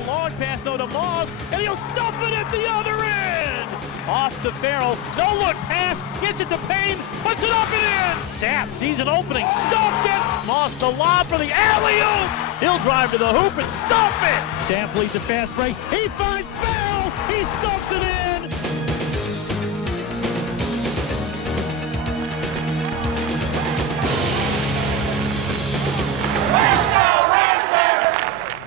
a long pass, though, to Moss, and he'll stuff it at the other end. Off to Farrell, no look pass, gets it to Payne, puts it up and in. Sapp sees an opening, stuffed it. Moss the lob for the alley-oop. He'll drive to the hoop and stuff it. Sapp leads a fast break. He finds Farrell. He stuffs it in.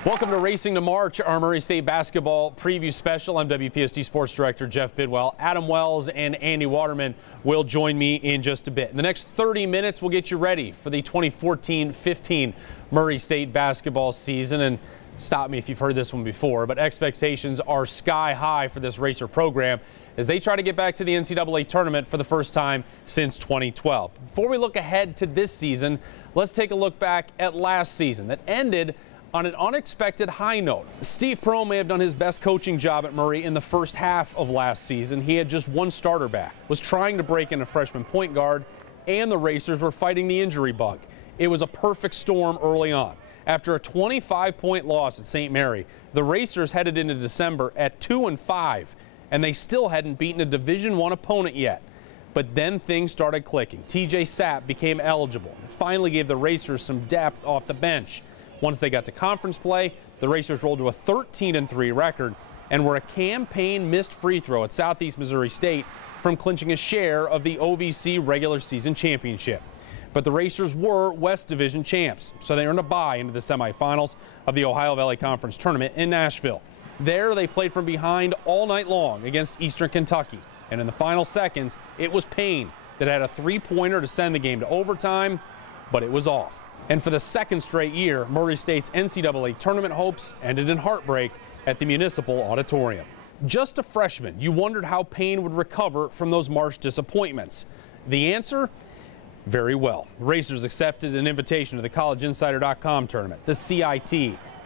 Welcome to Racing to March, our Murray State basketball preview special. I'm WPST Sports Director Jeff Bidwell. Adam Wells and Andy Waterman will join me in just a bit. In the next 30 minutes, we'll get you ready for the 2014-15 Murray State basketball season. And stop me if you've heard this one before, but expectations are sky high for this Racer program as they try to get back to the NCAA tournament for the first time since 2012. Before we look ahead to this season, let's take a look back at last season that ended on an unexpected high note. Steve Prohm may have done his best coaching job at Murray in the first half of last season. He had just one starter back, was trying to break in a freshman point guard, and the Racers were fighting the injury bug. It was a perfect storm early on. After a 25-point loss at St. Mary, the Racers headed into December at 2-5, and they still hadn't beaten a Division I opponent yet. But then things started clicking. TJ Sapp became eligible and finally gave the Racers some depth off the bench. Once they got to conference play, the Racers rolled to a 13-3 record and were a campaign missed free throw at Southeast Missouri State from clinching a share of the OVC regular season championship. But the Racers were West Division champs, so they earned a bye into the semifinals of the Ohio Valley Conference tournament in Nashville. There, they played from behind all night long against Eastern Kentucky. And in the final seconds, it was Payne that had a three-pointer to send the game to overtime, but it was off. And for the second straight year, Murray State's NCAA tournament hopes ended in heartbreak at the Municipal Auditorium. Just a freshman, you wondered how Payne would recover from those March disappointments. The answer? Very well. Racers accepted an invitation to the CollegeInsider.com tournament, the CIT,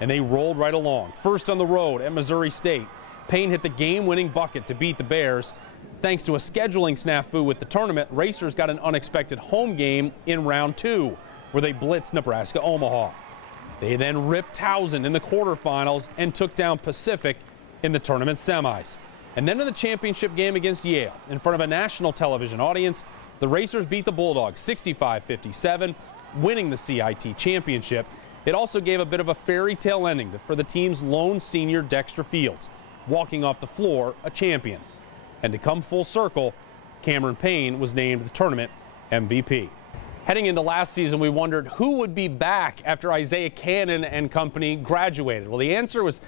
and they rolled right along. First on the road at Missouri State, Payne hit the game-winning bucket to beat the Bears. Thanks to a scheduling snafu with the tournament, Racers got an unexpected home game in round 2. Where they blitzed Nebraska-Omaha. They then ripped Towson in the quarterfinals and took down Pacific in the tournament semis. And then in the championship game against Yale, in front of a national television audience, the Racers beat the Bulldogs 65-57, winning the CIT championship. It also gave a bit of a fairy tale ending for the team's lone senior Dexter Fields, walking off the floor a champion. And to come full circle, Cameron Payne was named the tournament MVP. Heading into last season, we wondered who would be back after Isaiah Cannon and company graduated. Well, the answer was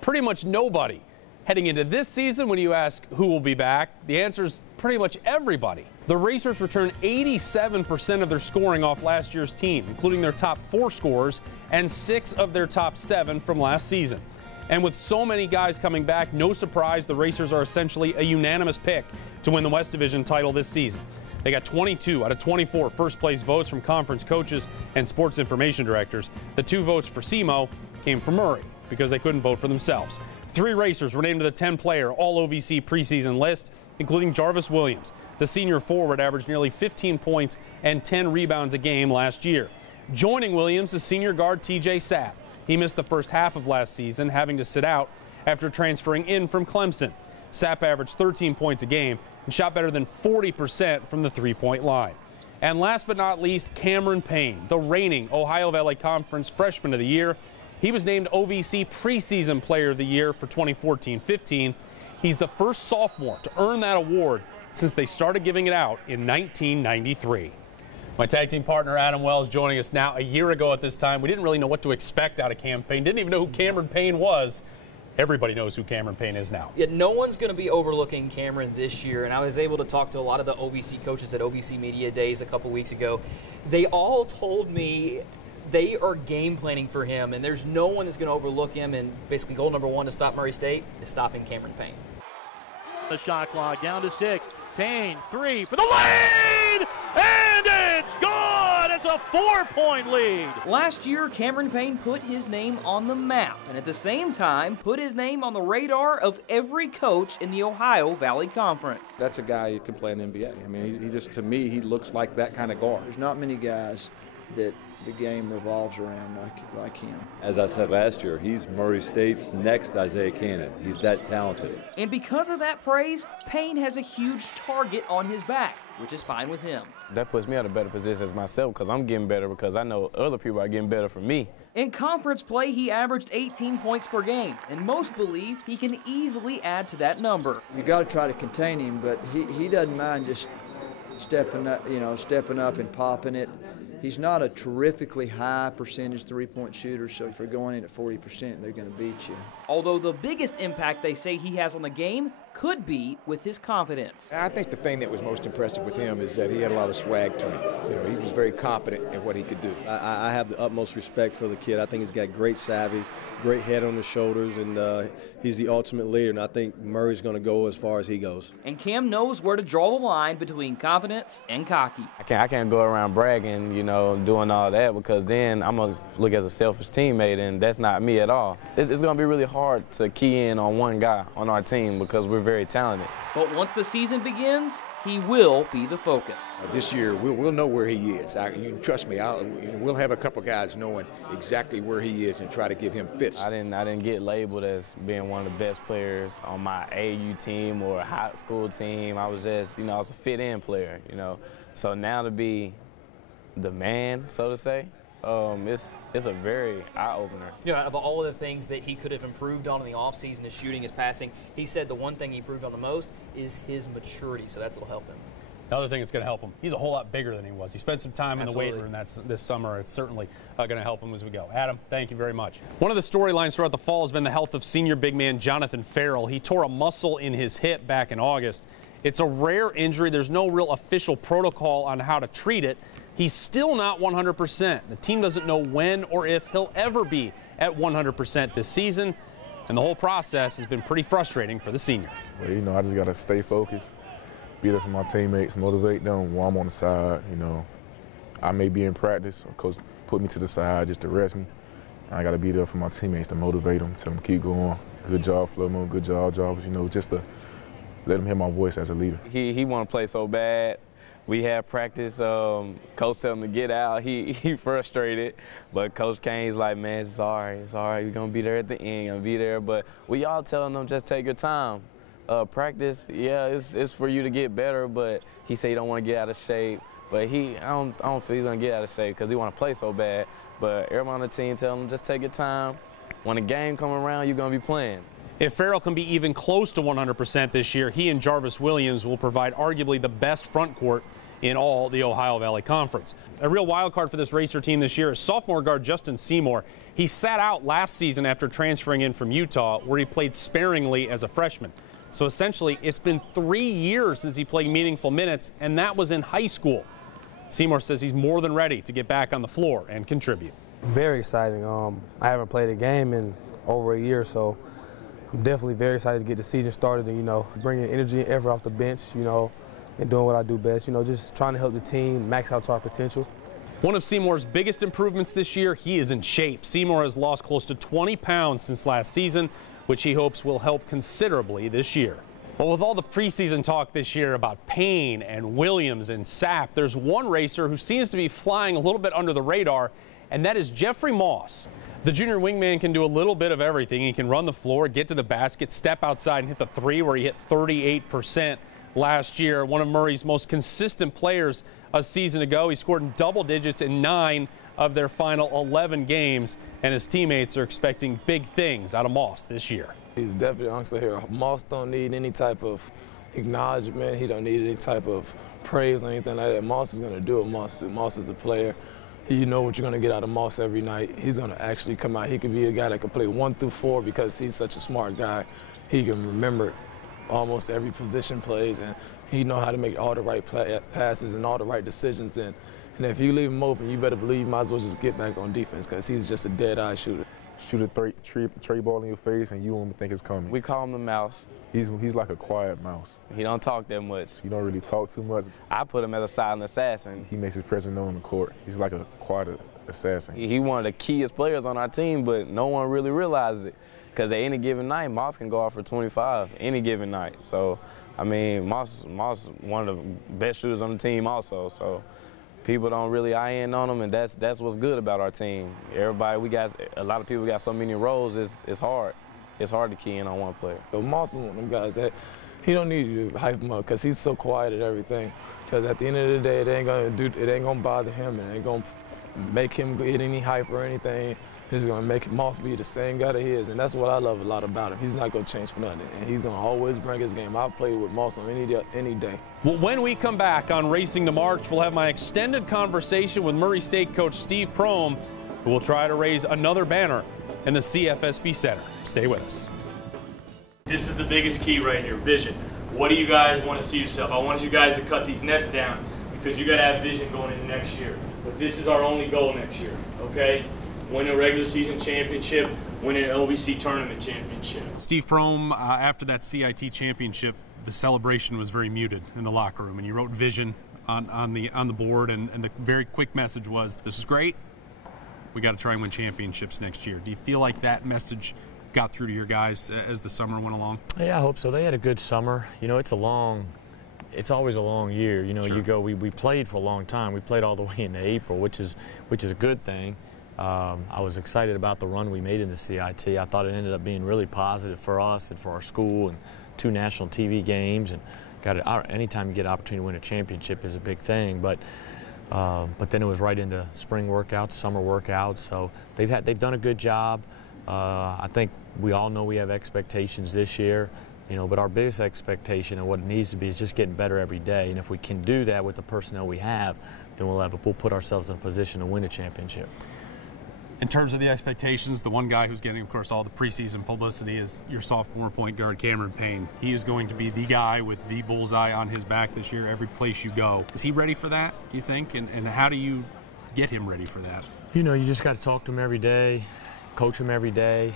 pretty much nobody. Heading into this season, when you ask who will be back, the answer is pretty much everybody. The Racers returned 87% of their scoring off last year's team, including their top 4 scorers and 6 of their top 7 from last season. And with so many guys coming back, no surprise the Racers are essentially a unanimous pick to win the West Division title this season. They got 22 out of 24 first-place votes from conference coaches and sports information directors. The 2 votes for SEMO came from Murray because they couldn't vote for themselves. 3 Racers were named to the 10-player All-OVC preseason list, including Jarvis Williams. The senior forward averaged nearly 15 points and 10 rebounds a game last year. Joining Williams is senior guard TJ Sapp. He missed the first half of last season, having to sit out after transferring in from Clemson. Sapp averaged 13 points a game and shot better than 40% from the three-point line. And last but not least, Cameron Payne, the reigning Ohio Valley Conference Freshman of the Year. He was named OVC Preseason Player of the Year for 2014-15. He's the first sophomore to earn that award since they started giving it out in 1993. My tag team partner Adam Wells joining us now. A year ago at this time, we didn't really know what to expect out of Cam Payne. Didn't even know who Cameron Payne was. Everybody knows who Cameron Payne is now. Yeah, no one's going to be overlooking Cameron this year, and I was able to talk to a lot of the OVC coaches at OVC Media Days a couple weeks ago. They all told me they are game planning for him, and there's no one that's going to overlook him, and basically goal number 1 to stop Murray State is stopping Cameron Payne. The shot clock down to 6. Payne, 3 for the lead, and it's gone. It's a 4-point lead. Last year, Cameron Payne put his name on the map, and at the same time, put his name on the radar of every coach in the Ohio Valley Conference. That's a guy who can play in the NBA. I mean, he just, to me, he looks like that kind of guard. There's not many guys that the game revolves around like him. As I said last year, he's Murray State's next Isaiah Cannon. He's that talented. And because of that praise, Payne has a huge target on his back, which is fine with him. That puts me in a better position as myself because I'm getting better because I know other people are getting better from me. In conference play, he averaged 18 points per game, and most believe he can easily add to that number. You got to try to contain him, but he doesn't mind just stepping up and popping it. He's not a terrifically high percentage three-point shooter, so if you're going in at 40%, they're going to beat you. Although the biggest impact they say he has on the game could be with his confidence. I think the thing that was most impressive with him is that he had a lot of swag to him. You know, he was very confident in what he could do. I have the utmost respect for the kid. I think he's got great savvy, great head on his shoulders, and he's the ultimate leader, and I think Murray's going to go as far as he goes. And Cam knows where to draw the line between confidence and cocky. I can't go around bragging, you know, doing all that because then I'm going to look as a selfish teammate, and that's not me at all. It's going to be really hard to key in on one guy on our team because we're very talented. But once the season begins, he will be the focus. This year, we'll know where he is. You can trust me. We'll have a couple guys knowing exactly where he is and try to give him fits. I didn't get labeled as being one of the best players on my AU team or a high school team. I was just, you know, I was a fit-in player, you know. So now to be the man, so to say, it's a very eye-opener. You know, of all of the things that he could have improved on in the offseason, his shooting, his passing, he said the one thing he improved on the most is his maturity, so that's what'll help him. The other thing that's going to help him, he's a whole lot bigger than he was. He spent some time in the weight room this summer. It's certainly going to help him as we go. Adam, thank you very much. One of the storylines throughout the fall has been the health of senior big man Jonathan Farrell. He tore a muscle in his hip back in August. It's a rare injury. There's no real official protocol on how to treat it. He's still not 100%. The team doesn't know when or if he'll ever be at 100% this season, and the whole process has been pretty frustrating for the senior. Well, you know, I just got to stay focused, be there for my teammates, motivate them while I'm on the side. You know, I may be in practice, or coach put me to the side just to rest me. I got to be there for my teammates to motivate them, tell them keep going. Good job, Flomo, good job, Jarvis, you know, just to let them hear my voice as a leader. He want to play so bad. We had practice, coach told him to get out. He frustrated, but Coach Kane's like, man, it's all right, you're gonna be there at the end, you're gonna be there. But we all telling them just take your time. Practice, yeah, it's for you to get better, but he said he don't want to get out of shape. But I don't feel he's gonna get out of shape because he want to play so bad. But everyone on the team telling him just take your time. When the game come around, you're gonna be playing. If Farrell can be even close to 100% this year, he and Jarvis Williams will provide arguably the best front court in all the Ohio Valley Conference. A real wild card for this Racer team this year is sophomore guard Justin Seymour. He sat out last season after transferring in from Utah, where he played sparingly as a freshman. So essentially, it's been 3 years since he played meaningful minutes, and that was in high school. Seymour says he's more than ready to get back on the floor and contribute. Very exciting. I haven't played a game in over a year, so I'm definitely very excited to get the season started and, you know, bringing energy and effort off the bench, you know, and doing what I do best, you know, just trying to help the team max out to our potential. One of Seymour's biggest improvements this year, he is in shape. Seymour has lost close to 20 pounds since last season, which he hopes will help considerably this year. Well, with all the preseason talk this year about Payne and Williams and Sapp, there's one racer who seems to be flying a little bit under the radar, and that is Jeffrey Moss. The junior wingman can do a little bit of everything. He can run the floor, get to the basket, step outside and hit the three, where he hit 38% last year. One of Murray's most consistent players a season ago. He scored in double digits in 9 of their final 11 games, and his teammates are expecting big things out of Moss this year. He's definitely honestly here. Moss don't need any type of acknowledgement. He don't need any type of praise or anything like that. Moss is going to do what Moss do. Moss is a player. You know what you're going to get out of Moss every night. He's going to actually come out. He could be a guy that could play 1 through 4 because he's such a smart guy. He can remember almost every position plays, and he know how to make all the right passes and all the right decisions. And if you leave him open, you better believe you might as well just get back on defense because he's just a dead-eye shooter. Shoot a tray ball in your face and you won't think it's coming. We call him the mouse. He's like a quiet mouse. He don't talk that much. He don't really talk too much. I put him as a silent assassin. He makes his presence known on the court. He's like a quiet assassin. He one of the keyest players on our team, but no one really realizes it. Because at any given night, Moss can go out for 25 any given night. So, I mean, Moss one of the best shooters on the team also. So people don't really eye in on them, and that's what's good about our team. Everybody, a lot of people got so many roles. It's hard. It's hard to key in on one player. So Moss is one of them guys that he don't need you to hype him up because he's so quiet at everything. Because at the end of the day, it ain't gonna bother him, and it ain't gonna make him get any hype or anything. It's gonna make Moss be the same guy that he is, and that's what I love a lot about him. He's not gonna change for nothing, and he's gonna always bring his game. I'll play with Moss on any day. Well, when we come back on Racing to March, we'll have my extended conversation with Murray State coach Steve Prohm, who will try to raise another banner in the CFSB Center. Stay with us. This is the biggest key right here, vision. What do you guys want to see yourself? I want you guys to cut these nets down because you got to have vision going into next year. But this is our only goal next year, okay? Win a regular season championship, win an OVC tournament championship. Steve Prohm, after that CIT championship, the celebration was very muted in the locker room, and you wrote vision on the board, and the very quick message was, this is great, we got to try and win championships next year. Do you feel like that message got through to your guys as the summer went along? Yeah, I hope so. They had a good summer. You know, it's always a long year. You know, sure. We played for a long time. We played all the way into April, which is a good thing. I was excited about the run we made in the CIT. I thought it ended up being really positive for us and for our school, and 2 national TV games, and anytime you get an opportunity to win a championship is a big thing. But then it was right into spring workouts, summer workouts. So they've done a good job. I think we all know we have expectations this year, you know, but our biggest expectation and what it needs to be is just getting better every day. And if we can do that with the personnel we have, then we'll put ourselves in a position to win a championship. In terms of the expectations, the one guy who's getting, of course, all the preseason publicity is your sophomore point guard, Cameron Payne. He is going to be the guy with the bullseye on his back this year every place you go. Is he ready for that, do you think? And how do you get him ready for that? You know, you just got to talk to him every day, coach him every day,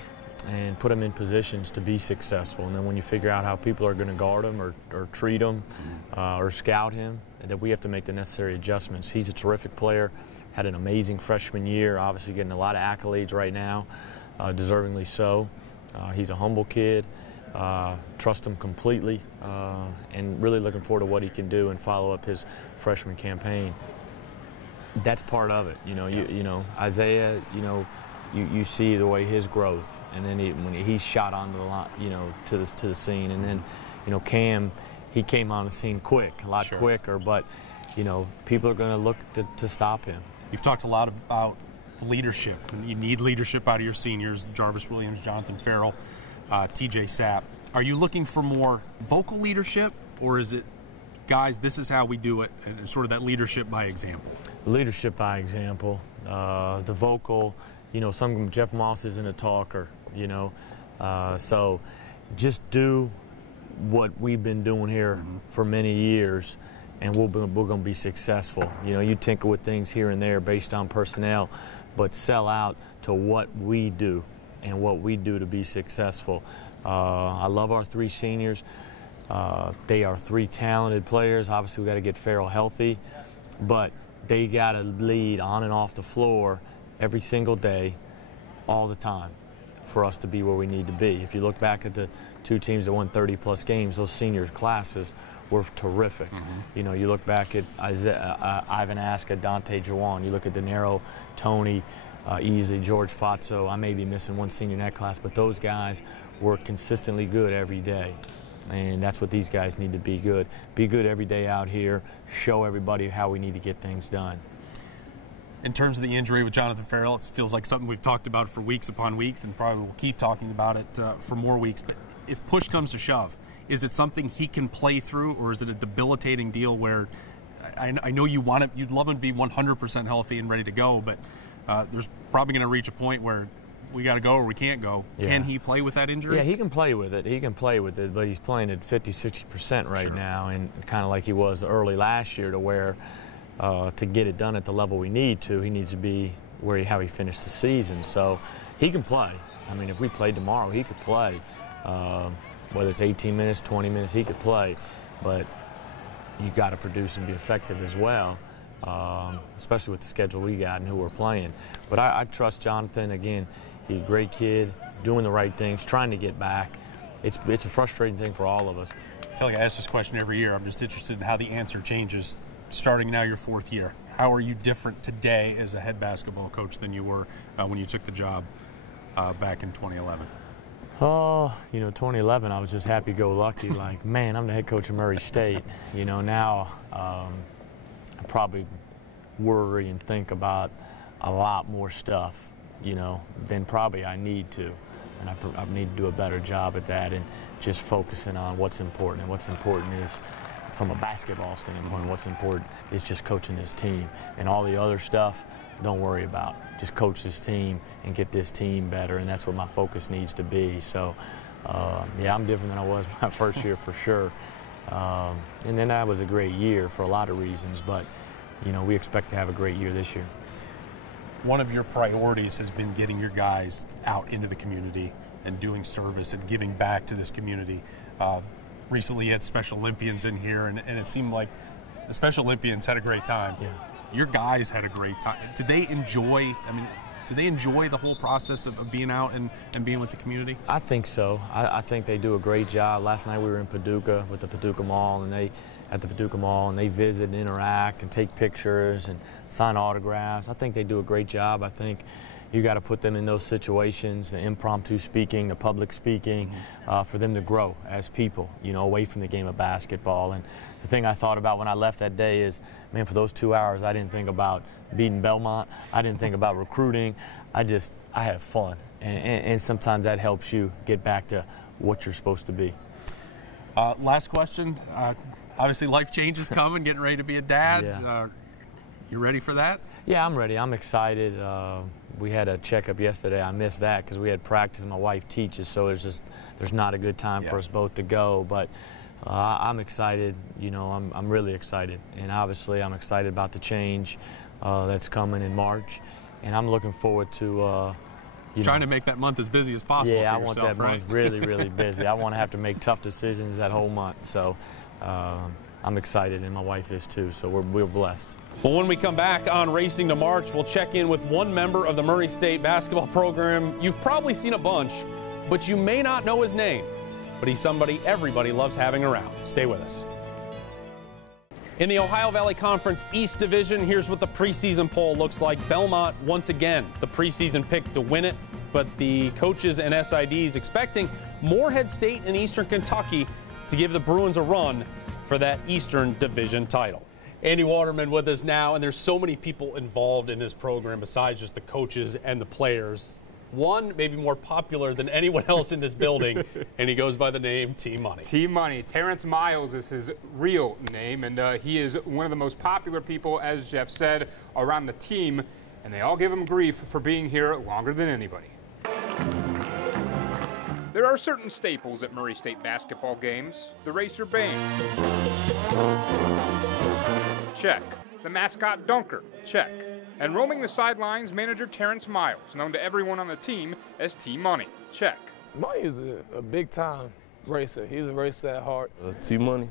and put him in positions to be successful. And then when you figure out how people are going to guard him or treat him or scout him, that we have to make the necessary adjustments. He's a terrific player. Had an amazing freshman year, obviously getting a lot of accolades right now, deservingly so. He's a humble kid, trust him completely, and really looking forward to what he can do and follow up his freshman campaign. That's part of it, you know. Isaiah, you see the way his growth, and then when he shot onto the line, to the scene, and then, Cam, he came on the scene quick, a lot quicker, but people are going to look to stop him. You've talked a lot about leadership, and you need leadership out of your seniors, Jarvis Williams, Jonathan Farrell, TJ Sapp. Are you looking for more vocal leadership, or is it, guys, this is how we do it, and sort of that leadership by example? Leadership by example. The vocal, Jeff Moss isn't a talker, so just do what we've been doing here for many years, and we're going to be successful. You tinker with things here and there based on personnel, but sell out to what we do and what we do to be successful. I love our 3 seniors. They are 3 talented players. Obviously, we got to get Farrell healthy, but they got to lead on and off the floor every single day, all the time, for us to be where we need to be. If you look back at the 2 teams that won 30-plus games, those senior classes were terrific. You look back at Ivan Aska, Dante Jawan. You look at De Niro, Tony, Easley, George Fatso. I may be missing one senior in that class, but those guys were consistently good every day. And that's what these guys need to be good. Be good every day out here. Show everybody how we need to get things done. In terms of the injury with Jonathan Farrell, it feels like something we've talked about for weeks upon weeks, and probably will keep talking about it for more weeks. But if push comes to shove, is it something he can play through, or is it a debilitating deal where I know you'd love him to be 100% healthy and ready to go, but there's probably going to reach a point where we got to go or we can't go. Yeah. Can he play with that injury? Yeah, he can play with it. He can play with it, but he's playing at 50-60% right now, and kind of like he was early last year, to where to get it done at the level we need to, he needs to be how he finished the season. So he can play. I mean, if we played tomorrow, he could play. Whether it's 18 minutes, 20 minutes, he could play. But you got to produce and be effective as well, especially with the schedule we got and who we're playing. But I trust Jonathan. Again, he's a great kid, doing the right things, trying to get back. It's a frustrating thing for all of us. I feel like I ask this question every year. I'm just interested in how the answer changes. Starting now your 4th year, How are you different today as a head basketball coach than you were when you took the job back in 2011? Oh, 2011, I was just happy-go-lucky. Like, man, I'm the head coach of Murray State. Now I probably worry and think about a lot more stuff, than probably I need to. And I need to do a better job at that and just focusing on what's important. And what's important is, from a basketball standpoint, what's important is just coaching this team. And all the other stuff, don't worry about. Just coach this team and get this team better, and that's what my focus needs to be. So, yeah, I'm different than I was my first year for sure. And then that was a great year for a lot of reasons, but, we expect to have a great year this year. One of your priorities has been getting your guys out into the community and doing service and giving back to this community. Recently you had Special Olympians in here, and it seemed like the Special Olympians had a great time. Yeah. Your guys had a great time. Did they enjoy the whole process of being out and being with the community? I think so. I think they do a great job. Last night we were in Paducah with the Paducah Mall, and they visit and interact and take pictures and sign autographs. I think they do a great job. I think you got to put them in those situations, the impromptu speaking, the public speaking, for them to grow as people, away from the game of basketball. And the thing I thought about when I left that day is, man, for those 2 hours, I didn't think about beating Belmont. I didn't think about recruiting. I had fun. And sometimes that helps you get back to what you're supposed to be. Last question. Obviously, life changes coming, getting ready to be a dad. Yeah. You ready for that? Yeah, I'm ready. I'm excited. We had a checkup yesterday. I missed that because we had practice. My wife teaches, so there's not a good time for us both to go. But I'm excited. I'm really excited. And obviously, I'm excited about the change that's coming in March. And I'm looking forward to trying to make that month as busy as possible. Yeah, for I want yourself, that right? month really, really busy. I want to have to make tough decisions that whole month. So I'm excited, and my wife is too. So we're blessed. Well, when we come back on Racing to March, we'll check in with one member of the Murray State basketball program. You've probably seen a bunch, but you may not know his name. But he's somebody everybody loves having around. Stay with us. In the Ohio Valley Conference East Division, here's what the preseason poll looks like. Belmont, once again, the preseason pick to win it, but the coaches and SIDs expecting Morehead State and Eastern Kentucky to give the Bruins a run for that Eastern Division title. Andy Waterman with us now, and there's so many people involved in this program besides just the coaches and the players. One maybe more popular than anyone else in this building, and he goes by the name T-Money. T-Money. Terrence Miles is his real name, and he is one of the most popular people, as Jeff said, around the team, and they all give him grief for being here longer than anybody. There are certain staples at Murray State basketball games. The Racer Band. Check. The mascot Dunker. Check. And roaming the sidelines, manager Terrence Miles, known to everyone on the team as T-Money. Check. Money is a big-time racer. He's a racer at heart. T-Money,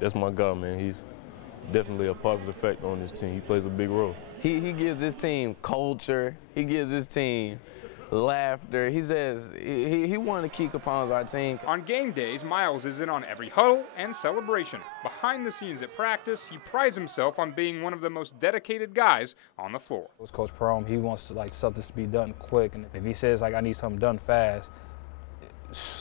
that's my guy, man. He's definitely a positive factor on this team. He plays a big role. He gives this team culture. He gives this team laughter. He says he one of the key components of our team. On game days, Miles is in on every huddle and celebration. Behind the scenes at practice, he prides himself on being one of the most dedicated guys on the floor. Coach Perome, he wants something to be done quick, and if he says I need something done fast,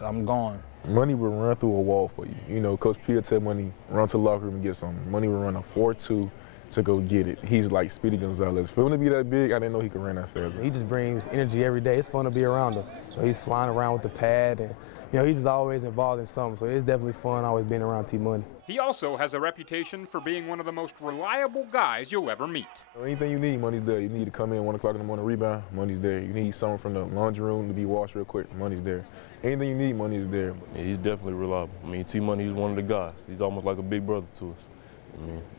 I'm gone. Money will run through a wall for you. Coach Pierre said Money run to the locker room and get something. Money will run a 4-2 to go get it. He's like Speedy Gonzalez. For him to be that big, I didn't know he could run that fast. He just brings energy every day. It's fun to be around him. So he's flying around with the pad, and he's just always involved in something. So it's definitely fun always being around T-Money. He also has a reputation for being one of the most reliable guys you'll ever meet. Anything you need, Money's there. You need to come in 1 o'clock in the morning, rebound, Money's there. You need someone from the laundry room to be washed real quick, Money's there. Anything you need, Money is there. Yeah, he's definitely reliable. T-Money is one of the guys. He's almost like a big brother to us.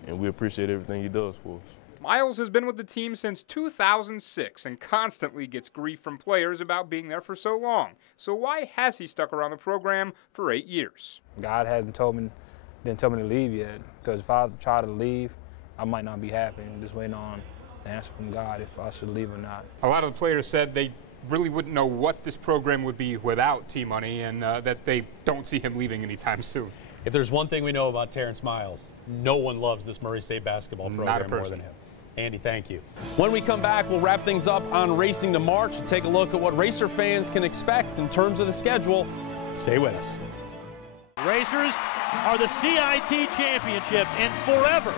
And we appreciate everything he does for us. Miles has been with the team since 2006 and constantly gets grief from players about being there for so long. So why has he stuck around the program for 8 years? God didn't tell me to leave yet, because if I try to leave, I might not be happy. I'm just waiting on the answer from God if I should leave or not. A lot of the players said they really wouldn't know what this program would be without T-Money, and that they don't see him leaving anytime soon. If there's one thing we know about Terrence Miles, no one loves this Murray State basketball program more than him. Andy, thank you. When we come back, we'll wrap things up on Racing to March and take a look at what Racer fans can expect in terms of the schedule. Stay with us. Racers are the CIT championships, and forever,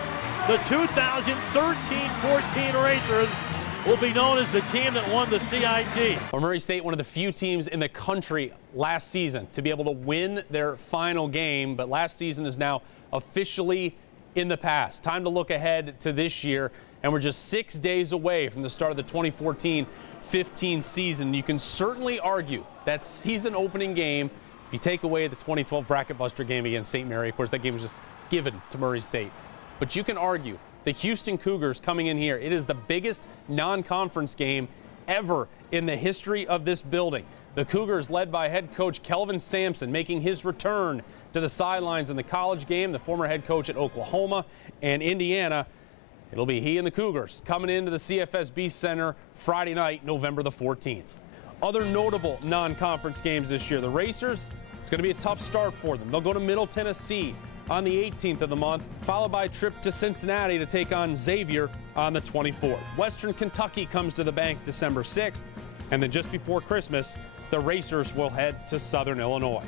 the 2013-14 Racers will be known as the team that won the CIT. Well, Murray State, one of the few teams in the country last season to be able to win their final game, but last season is now officially in the past. Time to look ahead to this year, and we're just 6 days away from the start of the 2014-15 season. You can certainly argue that season opening game, if you take away the 2012 Bracket Buster game against St. Mary, of course that game was just given to Murray State. But you can argue the Houston Cougars coming in here, it is the biggest non-conference game ever in the history of this building. The Cougars, led by head coach Kelvin Sampson, making his return to the sidelines in the college game, the former head coach at Oklahoma and Indiana. It'll be he and the Cougars coming into the CFSB Center Friday night, November the 14th. Other notable non-conference games this year. The Racers, it's going to be a tough start for them. They'll go to Middle Tennessee on the 18th of the month, followed by a trip to Cincinnati to take on Xavier on the 24th. Western Kentucky comes to the bank December 6th, and then just before Christmas, the Racers will head to Southern Illinois.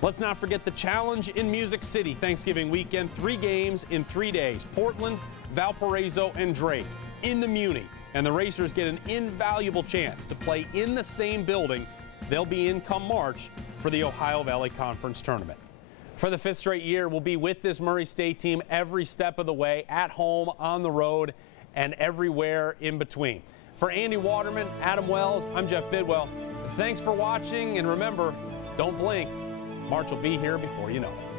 Let's not forget the Challenge in Music City Thanksgiving weekend. 3 games in 3 days. Portland, Valparaiso, and Drake in the Muni. And the Racers get an invaluable chance to play in the same building they'll be in come March for the Ohio Valley Conference Tournament. For the 5th straight year, we'll be with this Murray State team every step of the way, at home, on the road, and everywhere in between. For Andy Waterman, Adam Wells, I'm Jeff Bidwell. Thanks for watching, and remember, don't blink. March will be here before you know it.